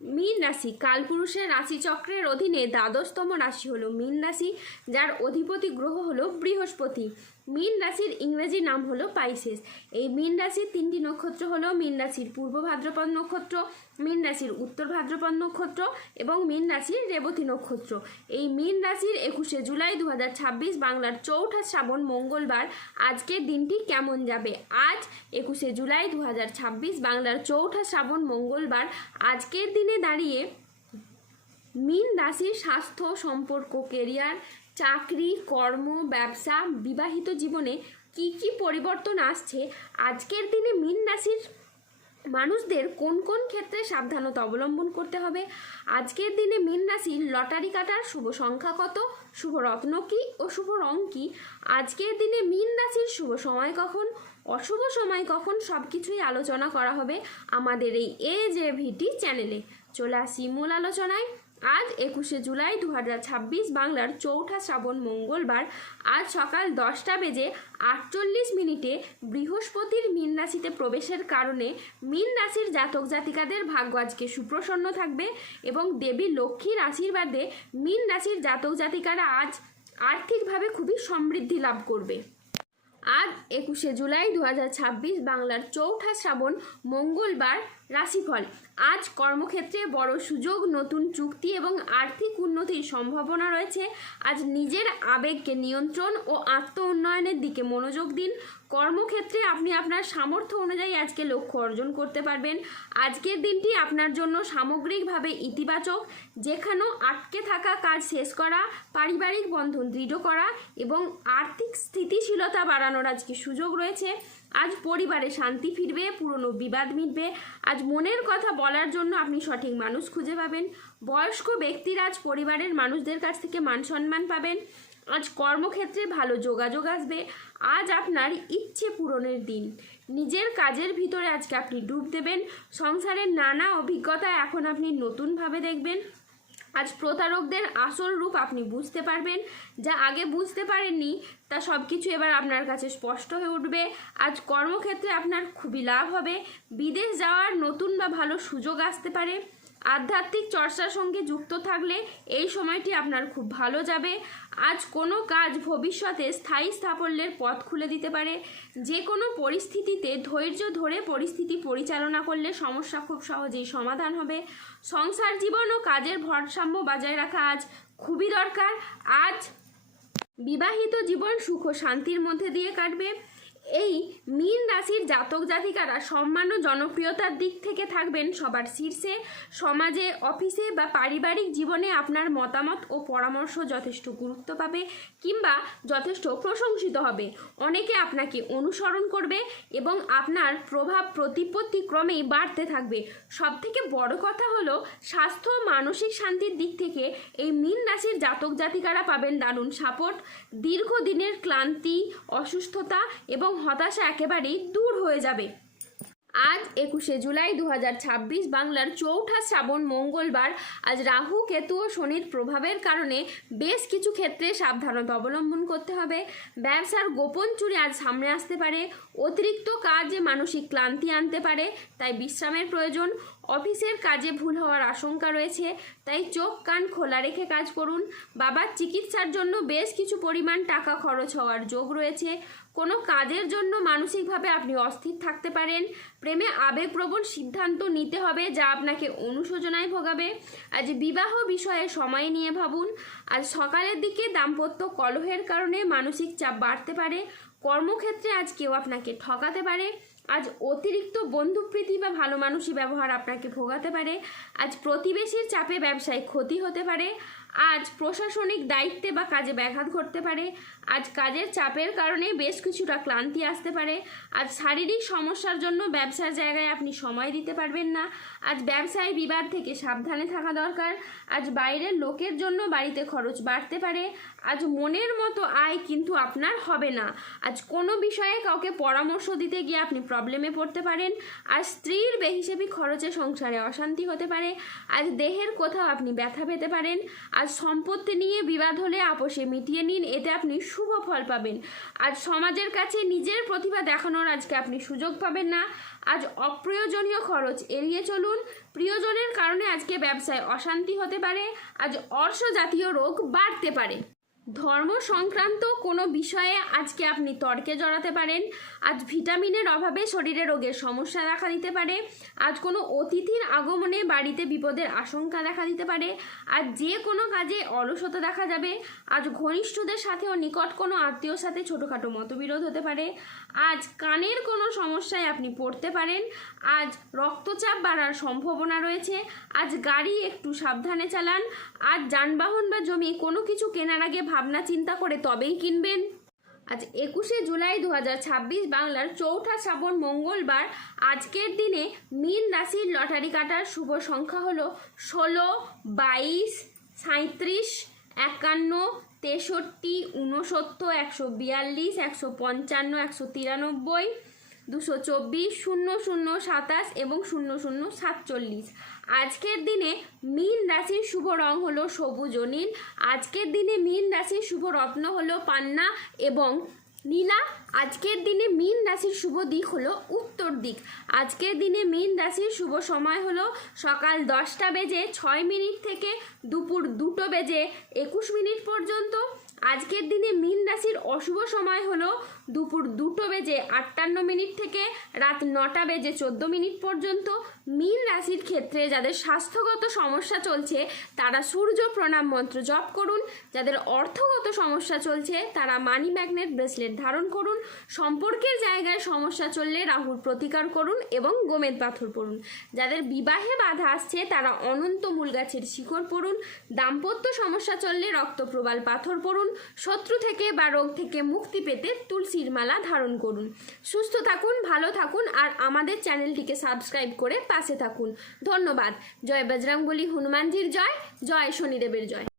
মীন রাশি কালপুরুষের রাশিচক্রের অধীনে দ্বাদশতম রাশি হলো মীন রাশি, যার অধিপতি গ্রহ হলো বৃহস্পতি। মীন রাশির ইংরেজি নাম হলো পাইসেস। এই মীন রাশির তিনটি নক্ষত্র হলো মীন রাশির পূর্ব ভাদ্রপদ নক্ষত্র, মীন রাশির উত্তর ভাদ্রপদ নক্ষত্র এবং মীন রাশির রেবতী নক্ষত্র। এই মীন রাশির 21শে জুলাই 2026 বাংলার 4ঠা শ্রাবণ মঙ্গলবার আজকের দিনটি কেমন যাবে? আজ 21শে জুলাই 2026 বাংলার 4ঠা শ্রাবণ মঙ্গলবার আজকের দিনে দাঁড়িয়ে মীন রাশির স্বাস্থ্য, সম্পর্ক, কেরিয়ার, চাকরি, কর্ম, ব্যবসা, বিবাহিত জীবনে কি কি পরিবর্তন আসছে, আজকের দিনে মীন রাশির মানুষদের কোন কোন ক্ষেত্রে সাবধানতা অবলম্বন করতে হবে, আজকের দিনে মীন রাশির লটারি কাটার শুভ সংখ্যা কত, শুভ রত্ন কী ও শুভ রং কী, আজকের দিনে মীন রাশির শুভ সময় কখন, অশুভ সময় কখন, সব কিছুই আলোচনা করা হবে আমাদের এই AJVT চ্যানেলে। চলে আসি মূল আলোচনায়। আজ 21শে জুলাই 2026 বাংলার 4ঠা শ্রাবণ মঙ্গলবার আজ সকাল 10:48 বৃহস্পতির মীন রাশিতে প্রবেশের কারণে মীন রাশির জাতক জাতিকাদের ভাগ্য আজকে সুপ্রসন্ন থাকবে এবং দেবী লক্ষ্মীর আশীর্বাদে মীন রাশির জাতক জাতিকারা আজ আর্থিকভাবে খুবই সমৃদ্ধি লাভ করবে। আজ 21শে জুলাই 2026 বাংলার 4ঠা শ্রাবণ মঙ্গলবার রাশিফল। আজ কর্মক্ষেত্রে বড় সুযোগ, নতুন চুক্তি এবং আর্থিক উন্নতির সম্ভাবনা রয়েছে। আজ নিজের আবেগকে নিয়ন্ত্রণ ও আত্ম উন্নয়নের দিকে মনোযোগ দিন। কর্মক্ষেত্রে আপনি আপনার সামর্থ্য অনুযায়ী আজকে লক্ষ্য অর্জন করতে পারবেন। আজকের দিনটি আপনার জন্য সামগ্রিকভাবে ইতিবাচক, যেখানেও আটকে থাকা কাজ শেষ করা, পারিবারিক বন্ধন দৃঢ় করা এবং আর্থিক স্থিতিশীলতা বাড়ানোর আজকে সুযোগ রয়েছে। আজ পরিবারে শান্তি ফিরবে, পুরনো বিবাদ মিটবে। আজ মনের কথা বলার জন্য আপনি সঠিক মানুষ খুঁজে পাবেন। বয়স্ক ব্যক্তিরা আজ পরিবারের মানুষদের কাছ থেকে মান সম্মান পাবেন। আজ কর্মক্ষেত্রে ভালো যোগাযোগ আসবে। আজ আপনার ইচ্ছে পূরণের দিন। নিজের কাজের ভিতরে আজকে আপনি ডুব দেবেন। সংসারের নানা অভিজ্ঞতা এখন আপনি নতুনভাবে দেখবেন। আজ প্রতারকদের আসল রূপ আপনি বুঝতে পারবেন। যা আগে বুঝতে পারেননি তা সব কিছু এবার আপনার কাছে স্পষ্ট হয়ে উঠবে। আজ কর্মক্ষেত্রে আপনার খুবই লাভ হবে। বিদেশ যাওয়ার নতুন বা ভালো সুযোগ আসতে পারে। আধ্যাত্মিক চর্চার সঙ্গে যুক্ত থাকলে এই সময়টি আপনার খুব ভালো যাবে। আজ কোনো কাজ ভবিষ্যতে স্থায়ী সাফল্যের পথ খুলে দিতে পারে। যে কোনো পরিস্থিতিতে ধৈর্য ধরে পরিস্থিতি পরিচালনা করলে সমস্যা খুব সহজেই সমাধান হবে। সংসার জীবন ও কাজের ভারসাম্য বজায় রাখা আজ খুবই দরকার। আজ বিবাহিত জীবন সুখ ও শান্তির মধ্যে দিয়ে কাটবে। এই মীন রাশির জাতক জাতিকারা সম্মান ও জনপ্রিয়তার দিক থেকে থাকবেন সবার শীর্ষে। সমাজে, অফিসে বা পারিবারিক জীবনে আপনার মতামত ও পরামর্শ যথেষ্ট গুরুত্ব পাবে কিংবা যথেষ্ট প্রশংসিত হবে। অনেকে আপনাকে অনুসরণ করবে এবং আপনার প্রভাব প্রতিপত্তি ক্রমেই বাড়তে থাকবে। সবথেকে বড় কথা হলো স্বাস্থ্য ও মানসিক শান্তির দিক থেকে এই মীন রাশির জাতক জাতিকারা পাবেন দারুণ সাপোর্ট। দীর্ঘদিনের ক্লান্তি, অসুস্থতা এবং হতাশা একেবারেই দূর হয়ে যাবে। আজ 21শে জুলাই 2026 বাংলার 4ঠা শ্রাবণ মঙ্গলবার আজ রাহু, কেতু ও শনির প্রভাবের কারণে বেশ কিছু ক্ষেত্রে সাবধানতা অবলম্বন করতে হবে। ব্যবসার গোপন চুরি আজ সামনে আসতে পারে। অতিরিক্ত কাজে মানসিক ক্লান্তি আনতে পারে, তাই বিশ্রামের প্রয়োজন। অফিসের কাজে ভুল হওয়ার আশঙ্কা রয়েছে, তাই চোখ কান খোলা রেখে কাজ করুন। বাবার চিকিৎসার জন্য বেশ কিছু পরিমাণ টাকা খরচ হওয়ার যোগ রয়েছে। কোনো কাজের জন্য মানসিকভাবে আপনি অস্থির থাকতে পারেন। প্রেমে আবেগপ্রবণ সিদ্ধান্ত নিতে হবে যা আপনাকে অনুশোচনায় ভোগাবে। আজ বিবাহ বিষয়ে সময় নিয়ে ভাবুন। আজ সকালের দিকে দাম্পত্য কলহের কারণে মানসিক চাপ বাড়তে পারে। কর্মক্ষেত্রে আজ কেউ আপনাকে ঠকাতে পারে। আজ অতিরিক্ত বন্ধুপ্রীতি বা ভালো মানুষই ব্যবহার আপনাকে ভোগাতে পারে। আজ প্রতিবেশীর চাপে ব্যবসায় ক্ষতি হতে পারে। আজ প্রশাসনিক দায়িত্বে বা কাজে ব্যাঘাত ঘটতে পারে। আজ কাজের চাপের কারণে বেশ কিছুটা ক্লান্তি আসতে পারে। আজ শারীরিক সমস্যার জন্য ব্যবসার জায়গায় আপনি সময় দিতে পারবেন না। আজ ব্যবসায় বিবাদ থেকে সাবধানে থাকা দরকার। আজ বাইরের লোকের জন্য বাড়িতে খরচ বাড়তে পারে। আজ মনের মতো আয় কিন্তু আপনার হবে না। আজ কোনো বিষয়ে কাউকে পরামর্শ দিতে গিয়ে আপনি প্রবলেমে পড়তে পারেন। আজ স্ত্রীর বেহিসেবি খরচে সংসারে অশান্তি হতে পারে। আজ দেহের কোথাও আপনি ব্যথা পেতে পারেন। আজ সম্পত্তি নিয়ে বিবাদ হলে আপোষে মিটিয়ে নিন, এতে আপনি শুভ ফল পাবেন। আজ সমাজের কাছে নিজের প্রতিভা দেখানোর আজকে আপনি সুযোগ পাবেন না। আজ অপ্রয়োজনীয় খরচ এড়িয়ে চলুন। প্রিয়জনের কারণে আজকে ব্যবসায় অশান্তি হতে পারে। আজ অর্শ জাতীয় রোগ বাড়তে পারে। ধর্ম সংক্রান্ত কোনো বিষয়ে আজকে আপনি তর্কে জড়াতে পারেন। আজ ভিটামিনের অভাবে শরীরে রোগের সমস্যা দেখা দিতে পারে। আজ কোনো অতিথির আগমনে বাড়িতে বিপদের আশঙ্কা দেখা দিতে পারে। আজ যে কোনো কাজে অলসতা দেখা যাবে। আজ ঘনিষ্ঠদের সাথে ও নিকট কোনো আত্মীয়র সাথে ছোটোখাটো মতবিরোধ হতে পারে। আজ কানের কোনো সমস্যায় আপনি পড়তে পারেন। আজ রক্তচাপ বাড়ার সম্ভাবনা রয়েছে। আজ গাড়ি একটু সাবধানে চালান। আজ যানবাহন বা জমি কোনো কিছু কেনার আগে ভাবনা চিন্তা করে তবেই কিনবেন। আজ 21শে জুলাই 2026 বাংলার 4ঠা শ্রাবণ মঙ্গলবার। আজকের দিনে মীন রাশির লটারি কাটার শুভ সংখ্যা হলো 16, 22, 37, 51, 63, 69, 142, 155, 193, 224, 00, 27 এবং 00, 47। আজকের দিনে মীন রাশির শুভ রং হলো সবুজ ও নীল। আজকের দিনে মীন রাশির শুভ রত্ন হলো পান্না এবং নীলা। আজকের দিনে মীন রাশির শুভ দিক হলো উত্তর দিক। আজকের দিনে মীন রাশির শুভ সময় হলো সকাল 10টা বেজে 6 মিনিট থেকে দুপুর 2টো বেজে 21 মিনিট পর্যন্ত। আজকের দিনে মীন রাশির অশুভ সময় হলো দুপুর 2টো বেজে 58 মিনিট থেকে রাত 9টা বেজে 14 মিনিট পর্যন্ত। মীন রাশির ক্ষেত্রে যাদের স্বাস্থ্যগত সমস্যা চলছে তারা সূর্য প্রণাম মন্ত্র জপ করুন। যাদের অর্থগত সমস্যা চলছে তারা মানি ম্যাগনেট ব্রেসলেট ধারণ করুন। সম্পর্কের জায়গায় সমস্যা চললে রাহুর প্রতিকার করুন এবং গোমেদ পাথর পড়ুন। যাদের বিবাহে বাধা আসছে তারা অনন্ত মূল গাছের শিকড় পড়ুন। দাম্পত্য সমস্যা চললে রক্তপ্রবাল পাথর পড়ুন। শত্রু থেকে বা রোগ থেকে মুক্তি পেতে তুলসীর মালা ধারণ করুন। সুস্থ থাকুন, ভালো থাকুন আর আমাদের চ্যানেলটিকে সাবস্ক্রাইব করে পাশে থাকুন। ধন্যবাদ। জয় বজরংবলী, হনুমানজির জয়, জয় শনিদেবের জয়।